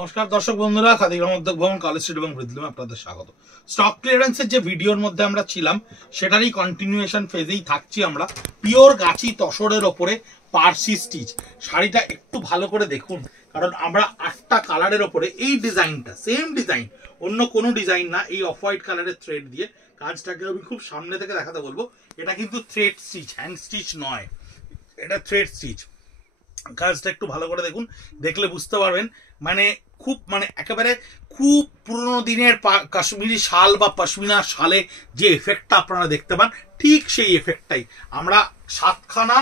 নমস্কার দর্শক বন্ধুরা, খাদি গ্রামোদ্যোগ ভবন কলেজ স্ট্রিট এবং বৃদ্ধিলুমে আপনাদের স্বাগত। স্টক ক্লিয়ারেন্সের যে ভিডিওর মধ্যে আমরা ছিলাম সেটারই কন্টিনিউয়েশন ফেজেই থাকছি আমরা। পিওর গাছি তসরের ওপরে পার্সি স্টিচ শাড়িটা একটু ভালো করে দেখুন, কারণ আমরা 8টা কালারের ওপরে এই ডিজাইনটা, সেম ডিজাইন, অন্য কোনো ডিজাইন না, এই অফ হোয়াইট কালারের থ্রেড দিয়ে কাজটাকে আমি খুব সামনে থেকে দেখাতে বলবো। এটা কিন্তু থ্রেড স্টিচ, হ্যান্ড স্টিচ নয়, এটা থ্রেড স্টিচ। কাজটা একটু ভালো করে দেখুন, দেখলে বুঝতে পারবেন। খুব একেবারে খুব পুরনো দিনের কাশ্মীরি শাল বা পশমিনা শালে যে এফেক্টটা আপনারা দেখতে পান, ঠিক সেই এফেক্টটাই আমরা 7খানা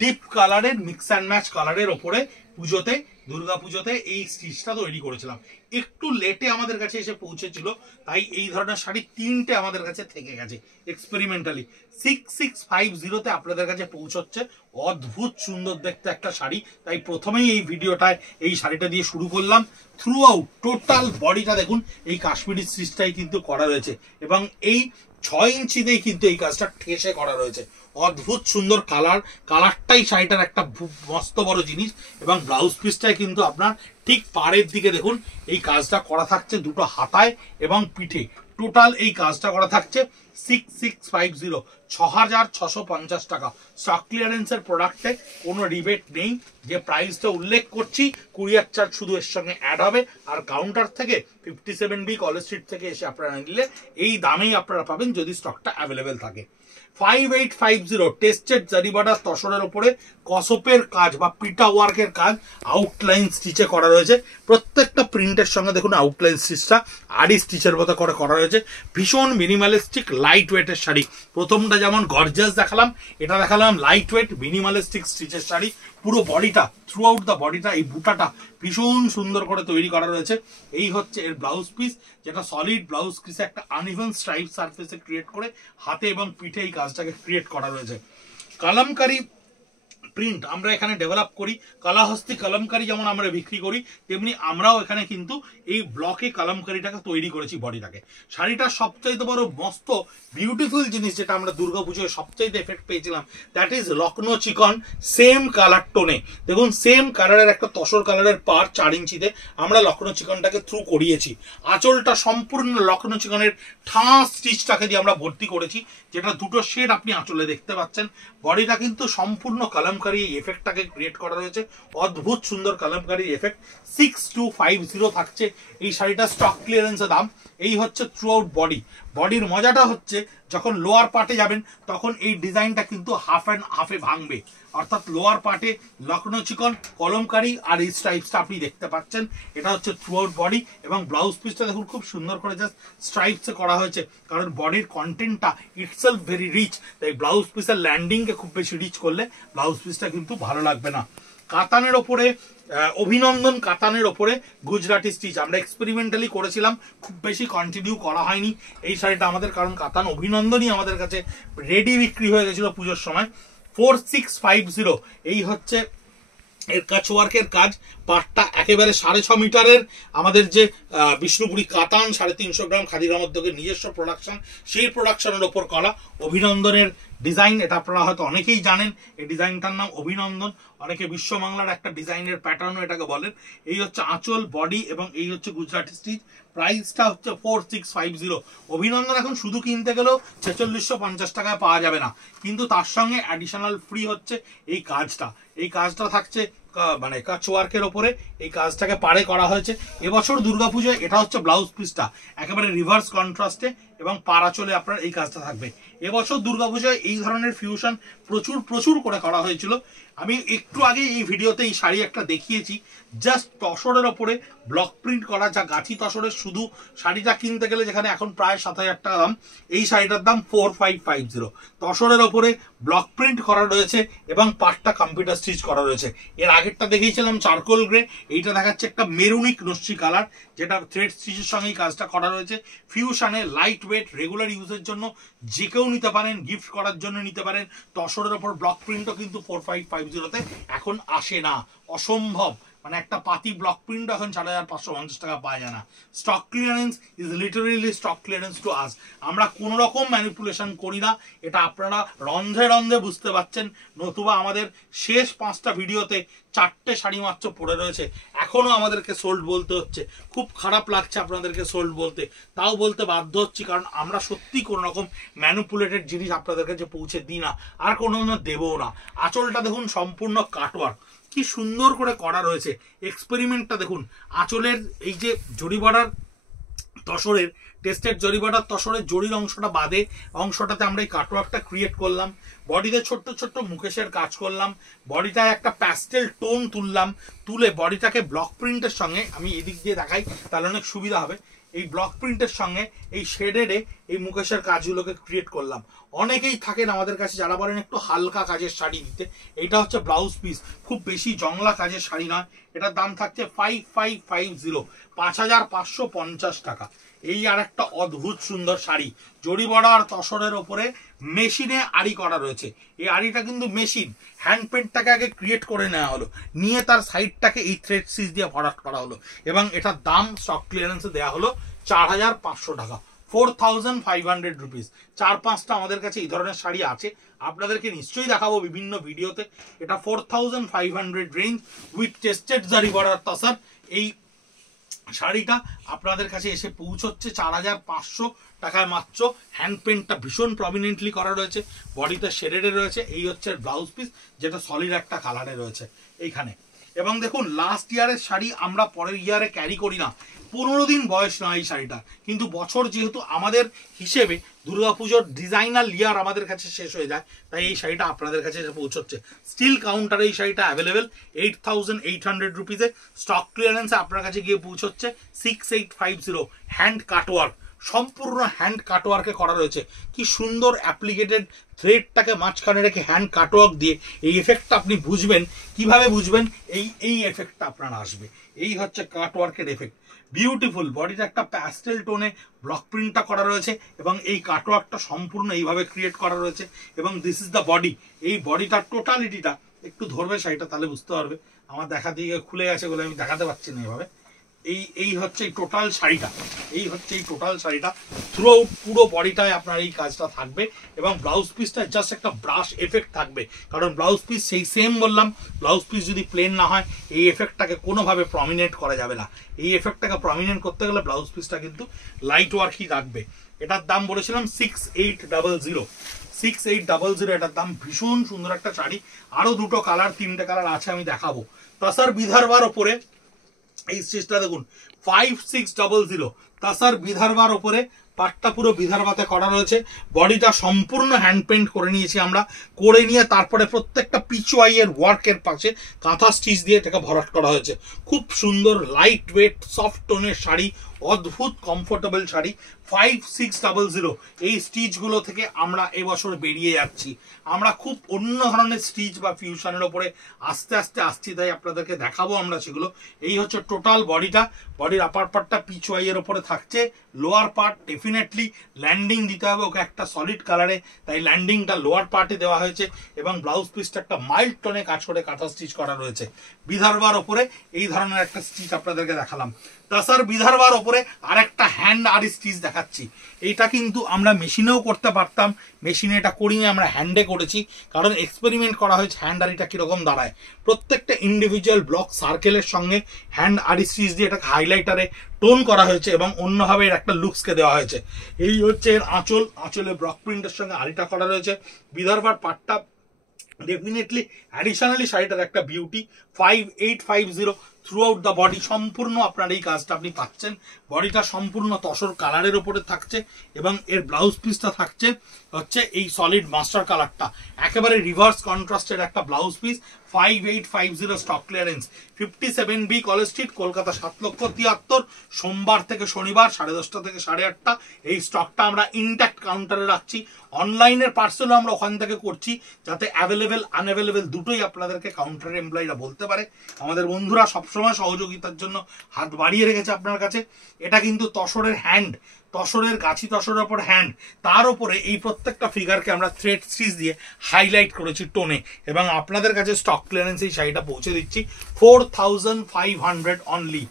ডিপ কালারের মিক্স অ্যান্ড ম্যাচ কালারের ওপরে পুজোতে, দুর্গা পুজোতে এই স্টিচটা তৈরি করেছিলাম। একটু লেটে আমাদের কাছে এসে পৌঁছেছিল, তাই এই ধরনের শাড়ি 3টে আমাদের কাছে থেকে গেছে এক্সপেরিমেন্টালি। 6650-তে আপনাদের কাছে পৌঁছচ্ছে। অদ্ভুত সুন্দর দেখতে একটা শাড়ি, তাই প্রথমেই এই ভিডিওটায় এই শাড়িটা দিয়ে শুরু করলাম। থ্রু আউট টোটাল বডিটা দেখুন, এই কাশ্মীরি স্টিচটাই কিন্তু করা রয়েছে এবং এই 6 ইঞ্চিতেই কিন্তু এই কাজটা ঠেসে করা রয়েছে। অদ্ভুত সুন্দর কালারটাই শাড়িটার একটা মস্ত বড় জিনিস। এবং ব্লাউজ পিসটাই কিন্তু আপনার ঠিক পাড়ের দিকে দেখুন এই কাজটা করা থাকছে, দুটো হাতায় এবং পিঠে টোটাল এই কাজটা করা থাকছে। 6650, 6650 টাকা। স্টক ক্লিয়ারেন্সের প্রোডাক্টে কোনো রিবেট নেই, যে প্রাইসটা উল্লেখ করছি কুরিয়ার চার্জ শুধু এর সঙ্গে অ্যাড হবে। আর কাউন্টার থেকে 57B কলেজ স্ট্রিট থেকে এসে আপনারা নিলে এই দামেই আপনারা পাবেন যদি স্টকটা অ্যাভেলেবেল থাকে। 5850 টেস্টেড জারি বর্ডার তসরের উপরে কসপের কাজ বা পিটা ওয়ার্কের কাজ আউটলাইন স্টিচে করা রয়েছে। প্রত্যেকটা প্রিন্টের সঙ্গে দেখুন আউটলাইন স্টিচটা আড়ি স্টিচের মতো করে করা রয়েছে। ভীষণ মিনিমালিস্টিক লাইট ওয়েটের শাড়ি। প্রথমটা যেমন গর্জিয়াস দেখালাম, এটা দেখালাম লাইট ওয়েট মিনিমালিস্টিক স্টিচের শাড়ি। পুরো বডিটা, থ্রু আউট দ্য বডিটা, এই বুটাটা ভীষণ সুন্দর করে তৈরি করা রয়েছে। এই হচ্ছে এর ব্লাউজ পিস, যেটা সলিড ব্লাউজ পিসে একটা আনইভেন স্ট্রাইপ সারফেসে ক্রিয়েট করে হাতে এবং পিঠে এই কাজটাকে ক্রিয়েট করা রয়েছে। কালামকারী প্রিন্ট আমরা এখানে ডেভেলপ করি। কালাহস্তি কালামকারী যেমন আমরা বিক্রি করি, তেমনি আমরাও এখানে কিন্তু এই ব্লকে কালামকারীটাকে তৈরি করেছি বডিটাকে। শাড়িটার সবচাইতে বড় মস্ত বিউটিফুল জিনিস যেটা আমরা দুর্গাপুজোয় সবচাইতে এফেক্ট পেয়েছিলাম, দ্যাট ইজ লখনৌ চিকন। সেম কালার টোনে দেখুন, সেম কালারের একটা তসর কালারের পার 4 ইঞ্চিতে আমরা লখনৌ চিকনটাকে থ্রু করিয়েছি। আঁচলটা সম্পূর্ণ লখনৌ চিকনের ঠাঁস স্টিচটাকে দিয়ে আমরা ভর্তি করেছি, যেটা দুটো শেড আপনি আঁচলে দেখতে পাচ্ছেন। বডিটা কিন্তু সম্পূর্ণ কালামকারী এই এফেক্টটাকে ক্রিয়েট করা রয়েছে। অদ্ভুত সুন্দর কালামকারী এফেক্ট। 6250 থাকছে এই শাড়িটা স্টক ক্লিয়ারেন্সের দাম। এই হচ্ছে থ্রু আউট বডি। বডির মজাটা হচ্ছে যখন লোয়ার পার্টে যাবেন তখন এই ডিজাইনটা কিন্তু হাফ অ্যান্ড হাফে ভাঙবে, অর্থাৎ লোয়ার পার্টে লখনৌ চিকন কলমকারী আর এই স্ট্রাইপসটা আপনি দেখতে পাচ্ছেন। এটা হচ্ছে থ্রু আউট বডি এবং ব্লাউজ পিসটা দেখুন খুব সুন্দর করে জাস্ট স্ট্রাইপসে করা হয়েছে, কারণ বডির কন্টেন্টটা ইটসেলফ ভেরি রিচ। তাই ব্লাউজ পিসের ল্যান্ডিংকে খুব বেশি রিচ করলে ব্লাউজ পিসটা কিন্তু ভালো লাগবে না। কাতানের ওপরে অভিনন্দন, কাতানের ওপরে গুজরাটি স্টিচ আমরা এক্সপেরিমেন্টালি করেছিলাম, খুব বেশি কন্টিনিউ করা হয়নি এই শাড়িটা আমাদের, কারণ কাতান অভিনন্দনই আমাদের কাছে রেডি বিক্রি হয়ে গেছিল পুজোর সময়। 4650 এই হচ্ছে এর কাজ ওয়ার্কের কাজ। পাটটা একেবারে 6.5 মিটারের আমাদের যে বিষ্ণুপুরি কাতান 350 গ্রাম খাদি গ্রামোদ্যোগের নিজস্ব প্রোডাকশন, সেই প্রোডাকশনের ওপর করা অভিনন্দনের ডিজাইন। এটা আপনারা হয়তো অনেকেই জানেন, এই ডিজাইনটার নাম অভিনন্দন। অনেকে বিশ্ববাংলার একটা ডিজাইনের প্যাটার্নও এটাকে বলেন। এই হচ্ছে আঁচল, বডি এবং এই হচ্ছে গুজরাটি স্টিচ। প্রাইসটা হচ্ছে 4650। অভিনন্দন এখন শুধু কিনতে গেলেও 4650 টাকায় পাওয়া যাবে না, কিন্তু তার সঙ্গে অ্যাডিশনাল ফ্রি হচ্ছে এই কাজটা। এই কাজটা থাকছে কাচ ওয়ার্কের ওপরে, এই কাজটাকে পাড়ে করা হয়েছে। এবছর দুর্গাপুজোয় এটা হচ্ছে ব্লাউজ পিসটা একেবারে রিভার্স কন্ট্রাস্টে এবং পাড়া চলে আপনার এই কাজটা থাকবে। এবছর দুর্গাপুজোয় এই ধরনের ফিউশন প্রচুর করে করা হয়েছিল। আমি একটু আগে এই ভিডিওতে এই শাড়ি একটা দেখিয়েছি, জাস্ট তসরের ওপরে ব্লক প্রিন্ট করা, যা গাছি তসরের। শুধু শাড়িটা কিনতে গেলে যেখানে এখন প্রায় 7000 টাকা দাম, এই শাড়িটার দাম 4550। তসরের ওপরে ব্লক প্রিন্ট করা রয়েছে এবং পাটটা কম্পিউটার স্টিচ করা রয়েছে। এর আগেরটা দেখিয়েছিলাম চারকোল গ্রে, এইটা দেখাচ্ছে একটা মেরুনিক নস্যি কালার, যেটা থ্রেড স্টিচের সঙ্গে এই কাজটা করা রয়েছে। ফিউশনে লাইট ওয়েট, রেগুলার ইউজের জন্য যে কেউ নিতে পারেন, গিফট করার জন্য নিতে পারেন। তসরের ওপর ব্লক প্রিন্টও কিন্তু 4550-তে এখন আসে না, অসম্ভব। মানে একটা পাতি ব্লক প্রিন্ট এখন 4,550 টাকা পাওয়া যায় না। Stock clearance is literally stock clearance to us. আমরা কোনো রকম ম্যানিপুলেশন করি না, এটা আপনারা রন্ধে রন্ধে বুঝতে পারছেন। নতুবা আমাদের শেষ 5টা ভিডিওতে 4টে শাড়ি মাত্র পড়ে রয়েছে, এখনো আমাদেরকে সোল্ড বলতে হচ্ছে। খুব খারাপ লাগছে আপনাদেরকে সোল্ড বলতে, তাও বলতে বাধ্য হচ্ছি, কারণ আমরা সত্যি কোনো রকম ম্যানিপুলেটেড জিনিস আপনাদের কাছে পৌঁছে দিই না, আর কোনো দেবও না। আঁচলটা দেখুন সম্পূর্ণ কাটওয়ার্ক, কি সুন্দর করে করা রয়েছে। এক্সপেরিমেন্টটা দেখুন, আঁচলের এই যে জরিবাড়ার তসরের টেস্টেড জরিবাটার তসরের জরির অংশটা বাদে অংশটাতে আমরা এই কাটওয়ার্কটা ক্রিয়েট করলাম। বডিতে ছোট্ট ছোট্ট মুকেশের কাজ করলাম, বডিটায় একটা প্যাস্টেল টোন তুললাম, তুলে বডিটাকে ব্লক প্রিন্টের সঙ্গে, আমি এদিক দিয়ে দেখাই তাহলে অনেক সুবিধা হবে, এই ব্লক প্রিন্টের সঙ্গে এই শেডেডে এই মুকেশের কাজগুলোকে ক্রিয়েট করলাম। অনেকেই থাকেন আমাদের কাছে যারা বলেন একটু হালকা কাজের শাড়ি দিতে, এটা হচ্ছে ব্লাউজ পিস, খুব বেশি জংলা কাজের শাড়ি নয়। এটার দাম থাকছে 5550, 5550 টাকা। এই আর একটা অদ্ভুত সুন্দর শাড়ি, জরি বর্ডার তসরের ওপরে মেশিনে আড়ি করা রয়েছে। এই আড়িটা কিন্তু মেশিন, হ্যান্ড পেন্টটাকে আগে ক্রিয়েট করে নেওয়া হলো, নিয়ে তার সাইডটাকে এই থ্রেড সিজ দিয়ে ভরাট করা হলো, এবং এটার দাম স্টক ক্লিয়ারেন্সে দেওয়া হলো 4500 টাকা, 4500 রুপিস। 4-5টা আমাদের কাছে এই ধরনের শাড়ি আছে, আপনাদেরকে নিশ্চয়ই দেখাবো বিভিন্ন ভিডিওতে। এটা 4500 রেঞ্জ উইথ টেস্টেড জারি বর্ডার তসর। এই শাড়িটা আপনাদের কাছে এসে পৌঁছচ্ছে 4500 টাকায় মাত্র। হ্যান্ড পেন্টটা ভীষণ প্রমিনেন্টলি করা রয়েছে, বডিতে শেডেডে রয়েছে। এই হচ্ছে ব্লাউজ পিস, যেটা সলিড একটা কালারে রয়েছে এইখানে। এবং দেখুন, লাস্ট ইয়ারের শাড়ি আমরা পরের ইয়ারে ক্যারি করি না, 15 দিন বয়স নয় এই শাড়িটা, কিন্তু বছর যেহেতু আমাদের হিসেবে দুর্গাপুজোর ডিজাইনার ইয়ার আমাদের কাছে শেষ হয়ে যায়, তাই এই শাড়িটা আপনাদের কাছে এসে পৌঁছচ্ছে। স্টিল কাউন্টারে এই শাড়িটা অ্যাভেলেবেল 8800 রুপিসে। স্টক ক্লিয়ারেন্সে আপনার কাছে গিয়ে পৌঁছচ্ছে 6850। হ্যান্ড কাটওয়ার্ক, সম্পূর্ণ হ্যান্ড কাটওয়ার্কে করা রয়েছে। কি সুন্দর অ্যাপ্লিকেটেড থ্রেডটাকে মাঝখানে রেখে হ্যান্ড কাটওয়ার্ক দিয়ে এই এফেক্টটা আপনি বুঝবেন। কিভাবে বুঝবেন? এই এফেক্টটা আপনার আসবে। এই হচ্ছে কাটওয়ার্কের এফেক্ট, বিউটিফুল। বডিটা একটা প্যাস্টেল টোনে ব্লক প্রিন্টটা করা রয়েছে, এবং এই কাটওয়ার্কটা সম্পূর্ণ এইভাবে ক্রিয়েট করা রয়েছে। এবং দিস ইজ দ্য বডি। এই বডিটার টোটালিটিটা একটু ধরবে শাড়িটা, তাহলে বুঝতে পারবে। আমার দেখা দিয়ে খুলে গেছে বলে আমি দেখাতে পারছি না এইভাবে। এই হচ্ছে এই টোটাল শাড়িটা, এই হচ্ছে এই টোটাল শাড়িটা। থ্রু আউট পুরো বডিটায় আপনার এই কাজটা থাকবে, এবং ব্লাউজ পিসটা জাস্ট একটা ব্রাশ এফেক্ট থাকবে, কারণ ব্লাউজ পিস সেই সেম বললাম, ব্লাউজ পিস যদি প্লেন না হয় এই এফেক্টটাকে কোনোভাবে প্রমিনেন্ট করা যাবে না। এই এফেক্টটাকে প্রমিনেন্ট করতে গেলে ব্লাউজ পিসটা কিন্তু লাইট ওয়ার্কই রাখবে। এটার দাম বলেছিলাম 6800, 6800 এটার দাম। ভীষণ সুন্দর একটা শাড়ি, আরো দুটো কালার, 3টে কালার আছে, আমি দেখাবো। তাসার বিদর্ভার ওপরে এই স্টিচটা দেখুন, 5600। তাসার বিদর্ভার ওপরে পাটটা পুরো বিদর্ভাতে করা রয়েছে। বডিটা সম্পূর্ণ হ্যান্ড পেন্ট করে নিয়েছি আমরা, করে নিয়ে তারপরে প্রত্যেকটা পিচওয়াইয়ের ওয়ার্কের পাশে কাঁথা স্টিচ দিয়ে এটাকে ভরাট করা হয়েছে। খুব সুন্দর লাইট ওয়েট সফট টোনের শাড়ি, অদ্ভুত কমফোর্টেবল শাড়ি। 5600। এই স্টিচগুলো থেকে আমরা এবছর বেরিয়ে যাচ্ছি, আমরা খুব অন্য ধরনের স্টিচ বা ফিউশনের ওপরে আস্তে আস্তে আসছি, তাই আপনাদেরকে দেখাবো আমরা সেগুলো। এই হচ্ছে টোটাল বডিটা, বডির আপার পার্টটা পিচওয়াইয়ের ওপরে থাকছে, লোয়ার পার্ট ডেফিনেটলি ল্যান্ডিং দিতে হবে ওকে একটা সলিড কালারে, তাই ল্যান্ডিংটা লোয়ার পার্টে দেওয়া হয়েছে, এবং ব্লাউজ পিসটা একটা মাইল্ড টোনে কাজ করে কাঁথা স্টিচ করা রয়েছে। বিদর্ভার ওপরে এই ধরনের একটা স্টিচ আপনাদেরকে দেখালাম। তাসার বিদর্ভার ওপরে আরেকটা হ্যান্ড আরি স্টিচ দেখাচ্ছি। এইটা কিন্তু আমরা মেশিনেও করতে পারতাম, মেশিনে এটা করিনি, আমরা হ্যান্ডে করেছি, কারণ এক্সপেরিমেন্ট করা হয়েছে হ্যান্ড আরিটা কিরকম দাঁড়ায়। প্রত্যেকটা ইন্ডিভিজুয়াল ব্লক সার্কেলের সঙ্গে হ্যান্ড আরি স্টিচ দিয়ে এটাকে হাইলাইটারে টোন করা হয়েছে, এবং অন্যভাবে এর একটা লুকসকে দেওয়া হয়েছে। এই হচ্ছে এর আঁচল, আঁচলে ব্লক প্রিন্টের সঙ্গে আরিটা করা রয়েছে। বিদর্ভার পাটটা ডেফিনেটলি অ্যাডিশনালি শাড়িটার একটা beauty. 5850 through out the body, সম্পূর্ণ আপনার এই কাজটা আপনি পাচ্ছেন। বডিটা সম্পূর্ণ তসর কালারের উপরে থাকছে, এবং এর ব্লাউজ পিসটা থাকছে হচ্ছে এই সলিড মাস্টার কালারটা, একেবারে রিভার্স কন্ট্রাস্টের একটা blouse piece. 5850 stock clearance. 57B college street, Kolkata 7,73,000। সোমবার থেকে শনিবার 10:30 থেকে 8:30। এই স্টকটা আমরা ইনট্যাক্ট কাউন্টারে রাখছি। অনলাইনের পার্সেলও আমরা ওখান থেকে করছি, যাতে অ্যাভেলেবেল আনঅ্যাভেলেবেল দুটোই আপনাদেরকে কাউন্টার এমপ্লয়িরা বলতে পারে। আমাদের বন্ধুরা সবসময় সহযোগিতার জন্য হাত বাড়িয়ে রেখেছে আপনার কাছে। এটা কিন্তু তসরের হ্যান্ড, তসরের গাছি তসরের ওপর হ্যান্ড, তার উপরে এই প্রত্যেকটা ফিগারকে আমরা থ্রেড স্টিচ দিয়ে হাইলাইট করেছি টোনে, এবং আপনাদের কাছে স্টক ক্লিয়ারেন্স এই শাড়িটা পৌঁছে দিচ্ছি 4500 only.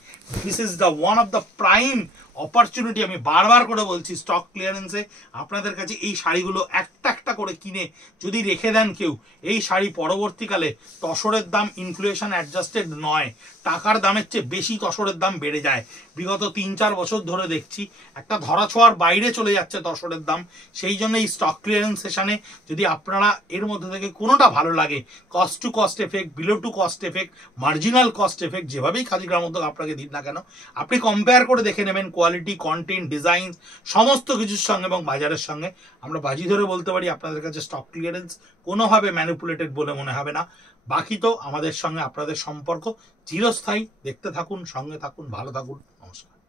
This is the one of the prime opportunity. আমি বারবার করে বলছি, স্টক ক্লিয়ারেন্সে আপনাদের কাছে এই শাড়িগুলো একটা একটা করে কিনে যদি রেখে দেন কেউ, এই শাড়ি পরবর্তীকালে তসরের দাম ইনফ্লেশন অ্যাডজাস্টেড নয়, টাকার দামের চেয়ে বেশি তসরের দাম বেড়ে যায়। বিগত 3-4 বছর ধরে দেখছি একটা ধরাছোঁয়ার বাইরে চলে যাচ্ছে তসরের দাম। সেই জন্য এই স্টক ক্লিয়ারেন্স সেশনে যদি আপনারা এর মধ্যে থেকে কোনোটা ভালো লাগে, cost to cost effect, below to cost effect, marginal cost effect, যেভাবেই খাদিগ্রাম উদ্যোগ আপনাকে দিন না কেন, আপনি কম্পেয়ার করে দেখে নেবেন কোয়ালিটি, কন্টেন্ট, ডিজাইন সমস্ত কিছুর সঙ্গে এবং বাজারের সঙ্গে। আমরা বাজি ধরে বলতে পারি আপনাদের কাছে স্টক ক্লিয়ারেন্স কোনোভাবে ম্যানিপুলেটেড বলে মনে হবে না। বাকি তো আমাদের সঙ্গে আপনাদের সম্পর্ক চিরস্থায়ী। দেখতে থাকুন, সঙ্গে থাকুন, ভালো থাকুন। নমস্কার।